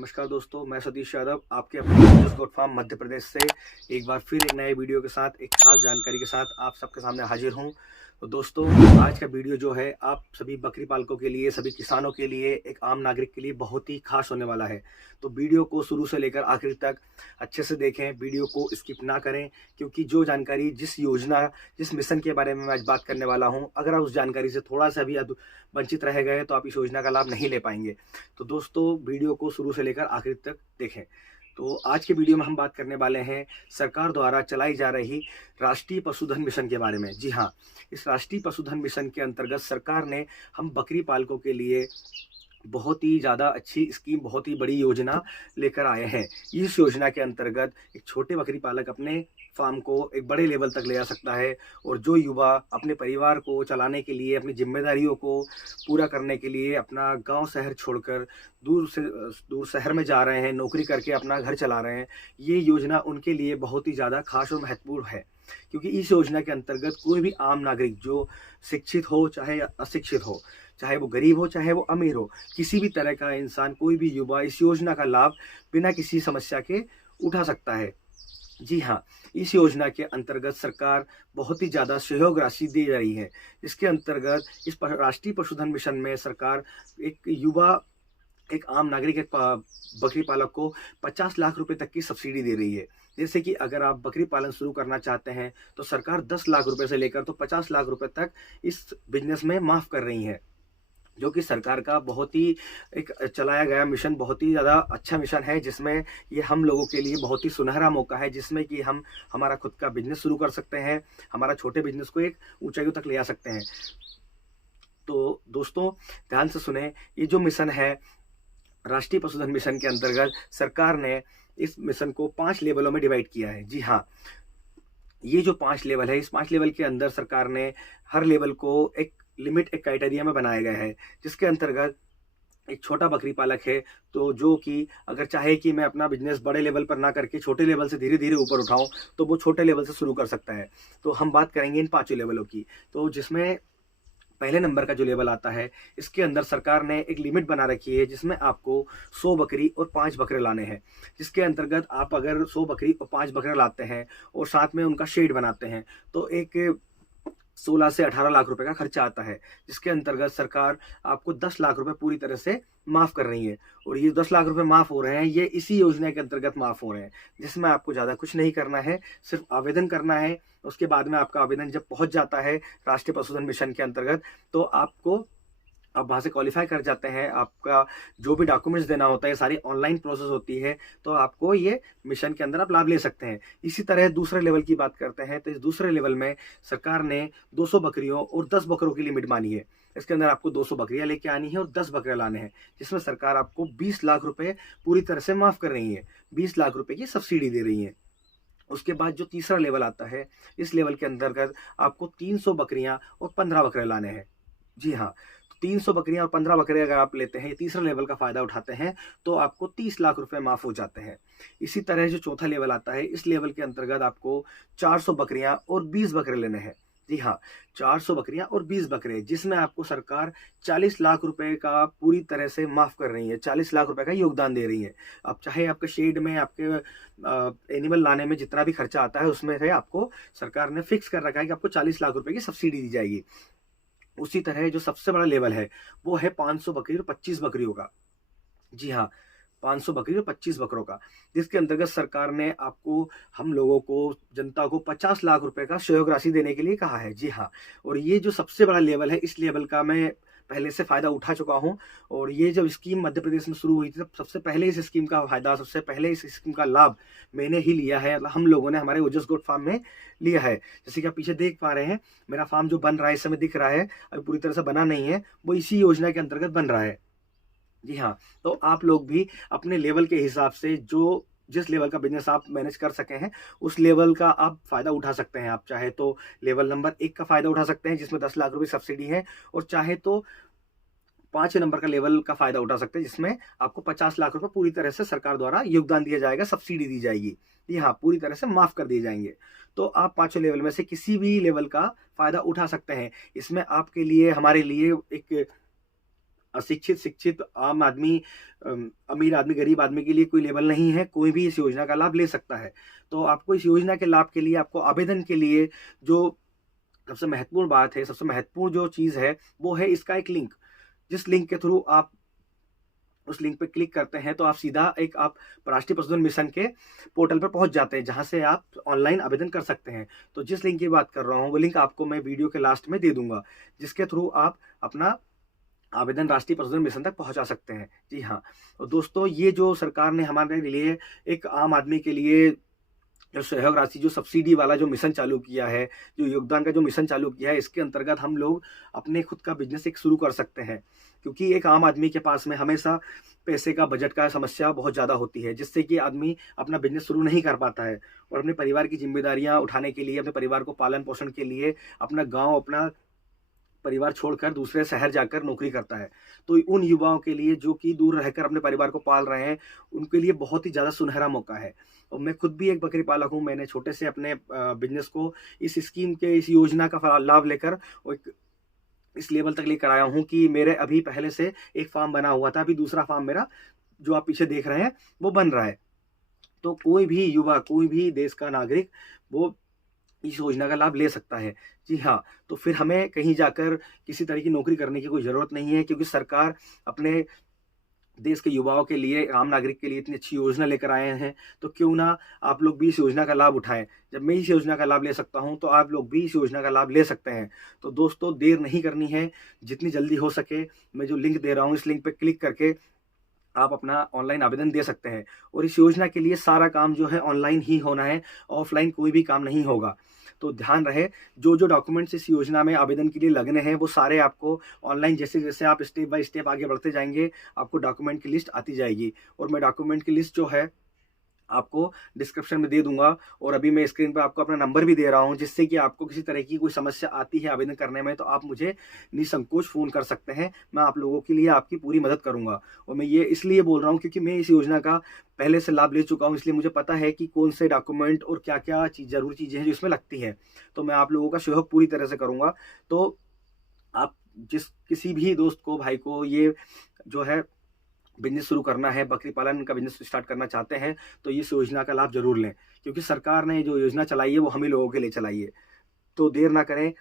नमस्कार दोस्तों, मैं सतीश यादव आपके अपने गोट फार्म मध्य प्रदेश से एक बार फिर एक नए वीडियो के साथ एक खास जानकारी के साथ आप सबके सामने हाजिर हूं। तो दोस्तों, आज का वीडियो जो है आप सभी बकरी पालकों के लिए, सभी किसानों के लिए, एक आम नागरिक के लिए बहुत ही खास होने वाला है। तो वीडियो को शुरू से लेकर आखिर तक अच्छे से देखें, वीडियो को स्किप ना करें, क्योंकि जो जानकारी, जिस योजना, जिस मिशन के बारे में मैं आज बात करने वाला हूँ, अगर आप उस जानकारी से थोड़ा सा भी वंचित रह गए तो आप इस योजना का लाभ नहीं ले पाएंगे। तो दोस्तों, वीडियो को शुरू से लेकर आखिर तक देखें। तो आज के वीडियो में हम बात करने वाले हैं सरकार द्वारा चलाई जा रही राष्ट्रीय पशुधन मिशन के बारे में। जी हाँ, इस राष्ट्रीय पशुधन मिशन के अंतर्गत सरकार ने हम बकरी पालकों के लिए बहुत ही ज़्यादा अच्छी स्कीम, बहुत ही बड़ी योजना लेकर आए हैं। इस योजना के अंतर्गत एक छोटे बकरी पालक अपने फार्म को एक बड़े लेवल तक ले जा सकता है, और जो युवा अपने परिवार को चलाने के लिए, अपनी जिम्मेदारियों को पूरा करने के लिए अपना गांव शहर छोड़कर दूर शहर में जा रहे हैं, नौकरी करके अपना घर चला रहे हैं, ये योजना उनके लिए बहुत ही ज़्यादा खास और महत्वपूर्ण है। क्योंकि इस योजना के अंतर्गत कोई भी आम नागरिक, जो शिक्षित हो चाहे अशिक्षित हो, चाहे वो गरीब हो चाहे वो अमीर हो, किसी भी तरह का इंसान, कोई भी युवा इस योजना का लाभ बिना किसी समस्या के उठा सकता है। जी हाँ, इस योजना के अंतर्गत सरकार बहुत ही ज़्यादा सहयोग राशि दे रही है। इसके अंतर्गत इस राष्ट्रीय पशुधन मिशन में सरकार एक युवा, एक आम नागरिक, एक बकरी पालक को 50 लाख रुपए तक की सब्सिडी दे रही है। जैसे कि अगर आप बकरी पालन शुरू करना चाहते हैं तो सरकार 10 लाख रुपए से लेकर तो 50 लाख रुपए तक इस बिजनेस में माफ़ कर रही है, जो कि सरकार का बहुत ही एक चलाया गया मिशन, बहुत ही ज़्यादा अच्छा मिशन है, जिसमें ये हम लोगों के लिए बहुत ही सुनहरा मौका है, जिसमें कि हम हमारा खुद का बिजनेस शुरू कर सकते हैं, हमारा छोटे बिजनेस को एक ऊंचाइयों तक ले जा सकते हैं। तो दोस्तों, ध्यान से सुने, ये जो मिशन है राष्ट्रीय पशुधन मिशन के अंतर्गत, सरकार ने इस मिशन को 5 लेवलों में डिवाइड किया है। जी हाँ, ये जो 5 लेवल है, इस 5 लेवल के अंदर सरकार ने हर लेवल को एक लिमिट, एक क्राइटेरिया में बनाया गया है, जिसके अंतर्गत एक छोटा बकरी पालक है, तो जो कि अगर चाहे कि मैं अपना बिजनेस बड़े लेवल पर ना करके छोटे लेवल से धीरे धीरे ऊपर उठाऊं, तो वो छोटे लेवल से शुरू कर सकता है। तो हम बात करेंगे इन 5 लेवलों की। तो जिसमें पहले नंबर का जो लेवल आता है, इसके अंदर सरकार ने एक लिमिट बना रखी है, जिसमें आपको 100 बकरी और 5 बकरे लाने हैं। जिसके अंतर्गत आप अगर 100 बकरी और 5 बकरे लाते हैं और साथ में उनका शेड बनाते हैं, तो एक 16 से 18 लाख रुपए का खर्चा आता है, जिसके अंतर्गत सरकार आपको 10 लाख रुपए पूरी तरह से माफ़ कर रही है। और ये 10 लाख रुपए माफ़ हो रहे हैं, ये इसी योजना के अंतर्गत माफ़ हो रहे हैं, जिसमें आपको ज़्यादा कुछ नहीं करना है, सिर्फ आवेदन करना है। उसके बाद में आपका आवेदन जब पहुंच जाता है राष्ट्रीय पशुधन मिशन के अंतर्गत, तो आप वहाँ से क्वालिफाई कर जाते हैं। आपका जो भी डॉक्यूमेंट्स देना होता है, सारी ऑनलाइन प्रोसेस होती है, तो आपको ये मिशन के अंदर आप लाभ ले सकते हैं। इसी तरह दूसरे लेवल की बात करते हैं, तो इस दूसरे लेवल में सरकार ने 200 बकरियों और 10 बकरों की लिमिट मानी है। इसके अंदर आपको 200 बकरियां लेके आनी है और 10 बकरे लाने हैं, जिसमें सरकार आपको 20 लाख रुपए पूरी तरह से माफ़ कर रही है, 20 लाख रुपए की सब्सिडी दे रही है। उसके बाद जो तीसरा लेवल आता है, इस लेवल के अंतर्गत आपको 300 बकरियां और 15 बकरे लाने हैं। जी हाँ, 300 बकरियां और 15 बकरे अगर आप लेते हैं, तीसरा लेवल का फायदा उठाते हैं, तो आपको 30 लाख रुपए माफ हो जाते हैं। इसी तरह जो चौथा लेवल आता है, इस लेवल के अंतर्गत आपको 400 बकरियां और 20 बकरे लेने हैं। जी हाँ, 400 बकरियां और 20 बकरे, जिसमें आपको सरकार 40 लाख रुपए का पूरी तरह से माफ कर रही है, 40 लाख रुपए का योगदान दे रही है। अब चाहे आपके शेड में, आपके एनिमल लाने में जितना भी खर्चा आता है, उसमें से आपको सरकार ने फिक्स कर रखा है कि आपको 40 लाख रुपए की सब्सिडी दी जाएगी। उसी तरह जो सबसे बड़ा लेवल है, वो है 500 बकरी और 25 बकरियों का। जी हाँ, 500 बकरी और 25 बकरों का, जिसके अंतर्गत सरकार ने आपको, हम लोगों को, जनता को 50 लाख रुपए का सहयोग राशि देने के लिए कहा है। जी हाँ, और ये जो सबसे बड़ा लेवल है, इस लेवल का मैं पहले से फ़ायदा उठा चुका हूँ। और ये जब स्कीम मध्य प्रदेश में शुरू हुई थी, तब सबसे पहले इस स्कीम का फ़ायदा, सबसे पहले इस स्कीम का लाभ मैंने ही लिया है। हम लोगों ने हमारे ओजस गोट फार्म में लिया है। जैसे कि आप पीछे देख पा रहे हैं, मेरा फार्म जो बन रहा है, इस समय दिख रहा है, अभी पूरी तरह से बना नहीं है, वो इसी योजना के अंतर्गत बन रहा है। जी हाँ, तो आप लोग भी अपने लेवल के हिसाब से, जो जिस लेवल का बिजनेस आप मैनेज कर सके हैं, उस लेवल का आप फ़ायदा उठा सकते हैं। आप चाहे तो लेवल नंबर 1 का फ़ायदा उठा सकते हैं, जिसमें 10 लाख रुपए सब्सिडी है, और चाहे तो 5 नंबर का लेवल का फ़ायदा उठा सकते हैं, जिसमें आपको 50 लाख रुपए पूरी तरह से सरकार द्वारा योगदान दिया जाएगा, सब्सिडी दी जाएगी। जी हाँ, पूरी तरह से माफ़ कर दिए जाएंगे। तो आप 5 लेवल में से किसी भी लेवल का फ़ायदा उठा सकते हैं। इसमें आपके लिए, हमारे लिए एक अशिक्षित, शिक्षित, आम आदमी, अमीर आदमी, गरीब आदमी के लिए कोई लेबल नहीं है, कोई भी इस योजना का लाभ ले सकता है। तो आपको इस योजना के लाभ के लिए, आपको आवेदन के लिए जो सबसे महत्वपूर्ण बात है, सबसे महत्वपूर्ण जो चीज़ है, वो है इसका एक लिंक। जिस लिंक के थ्रू आप उस लिंक पे क्लिक करते हैं तो आप सीधा आप राष्ट्रीय पशुधन मिशन के पोर्टल पर पहुंच जाते हैं, जहां से आप ऑनलाइन आवेदन कर सकते हैं। तो जिस लिंक की बात कर रहा हूं वो लिंक आपको मैं वीडियो के लास्ट में दे दूंगा, जिसके थ्रू आप अपना आवेदन राष्ट्रीय पशुधन मिशन तक पहुंचा सकते हैं। जी हाँ, तो दोस्तों ये जो सरकार ने हमारे लिए एक आम आदमी के लिए जो सहयोग राशि, जो सब्सिडी वाला जो मिशन चालू किया है, जो योगदान का जो मिशन चालू किया है, इसके अंतर्गत हम लोग अपने खुद का बिजनेस एक शुरू कर सकते हैं। क्योंकि एक आम आदमी के पास में हमेशा पैसे का, बजट का समस्या बहुत ज़्यादा होती है, जिससे कि आदमी अपना बिजनेस शुरू नहीं कर पाता है और अपने परिवार की जिम्मेदारियां उठाने के लिए, अपने परिवार को पालन पोषण के लिए अपना गाँव, अपना परिवार छोड़कर दूसरे शहर जाकर नौकरी करता है। तो उन युवाओं के लिए जो कि दूर रहकर अपने परिवार को पाल रहे हैं, उनके लिए बहुत ही ज़्यादा सुनहरा मौका है। और मैं खुद भी एक बकरी पालक हूँ। मैंने छोटे से अपने बिजनेस को इस स्कीम के, इस योजना का लाभ लेकर एक इस लेवल तक लेकर आया हूँ कि मेरे अभी पहले से एक फार्म बना हुआ था, अभी दूसरा फार्म मेरा जो आप पीछे देख रहे हैं वो बन रहा है। तो कोई भी युवा, कोई भी देश का नागरिक वो इस योजना का लाभ ले सकता है। जी हाँ, तो फिर हमें कहीं जाकर किसी तरह की नौकरी करने की कोई ज़रूरत नहीं है, क्योंकि सरकार अपने देश के युवाओं के लिए, आम नागरिक के लिए इतनी अच्छी योजना लेकर आए हैं। तो क्यों ना आप लोग भी इस योजना का लाभ उठाएं। जब मैं इस योजना का लाभ ले सकता हूं तो आप लोग भी इस योजना का लाभ ले सकते हैं। तो दोस्तों देर नहीं करनी है, जितनी जल्दी हो सके मैं जो लिंक दे रहा हूं, इस लिंक पर क्लिक करके आप अपना ऑनलाइन आवेदन दे सकते हैं। और इस योजना के लिए सारा काम जो है ऑनलाइन ही होना है, ऑफलाइन कोई भी काम नहीं होगा। तो ध्यान रहे, जो जो डॉक्यूमेंट्स इस योजना में आवेदन के लिए लगने हैं वो सारे आपको ऑनलाइन, जैसे जैसे आप स्टेप बाय स्टेप आगे बढ़ते जाएंगे, आपको डॉक्यूमेंट की लिस्ट आती जाएगी। और मैं डॉक्यूमेंट की लिस्ट जो है आपको डिस्क्रिप्शन में दे दूंगा, और अभी मैं स्क्रीन पर आपको अपना नंबर भी दे रहा हूं, जिससे कि आपको किसी तरह की कोई समस्या आती है आवेदन करने में तो आप मुझे निसंकोच फ़ोन कर सकते हैं। मैं आप लोगों के लिए आपकी पूरी मदद करूंगा। और मैं ये इसलिए बोल रहा हूं क्योंकि मैं इस योजना का पहले से लाभ ले चुका हूं, इसलिए मुझे पता है कि कौन से डॉक्यूमेंट और क्या क्या ज़रूरी चीज़ें हैं जो इसमें लगती हैं। तो मैं आप लोगों का सहयोग पूरी तरह से करूँगा। तो आप किसी भी दोस्त को, भाई को ये जो है बिजनेस शुरू करना है, बकरी पालन का बिजनेस स्टार्ट करना चाहते हैं, तो इस योजना का लाभ जरूर लें, क्योंकि सरकार ने जो योजना चलाई है वो हम ही लोगों के लिए चलाई है। तो देर ना करें,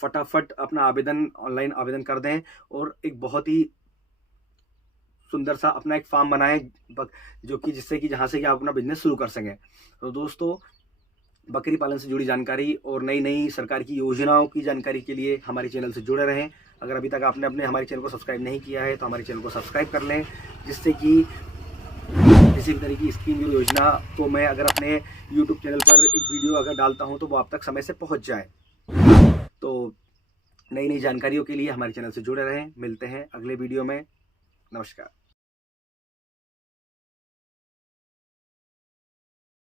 फटाफट अपना आवेदन, ऑनलाइन आवेदन कर दें और एक बहुत ही सुंदर सा अपना एक फार्म बनाएं, जो कि जिससे कि जहाँ से कि आप अपना बिजनेस शुरू कर सकें। तो दोस्तों, बकरी पालन से जुड़ी जानकारी और नई नई सरकार की योजनाओं की जानकारी के लिए हमारे चैनल से जुड़े रहें। अगर अभी तक आपने अपने हमारे चैनल को सब्सक्राइब नहीं किया है तो हमारे चैनल को सब्सक्राइब कर लें, जिससे कि किसी भी तरह की स्कीम या योजना को मैं अगर अपने यूट्यूब चैनल पर एक वीडियो अगर डालता हूं तो वो आप तक समय से पहुंच जाए। तो नई नई जानकारियों के लिए हमारे चैनल से जुड़े रहें। मिलते हैं अगले वीडियो में। नमस्कार।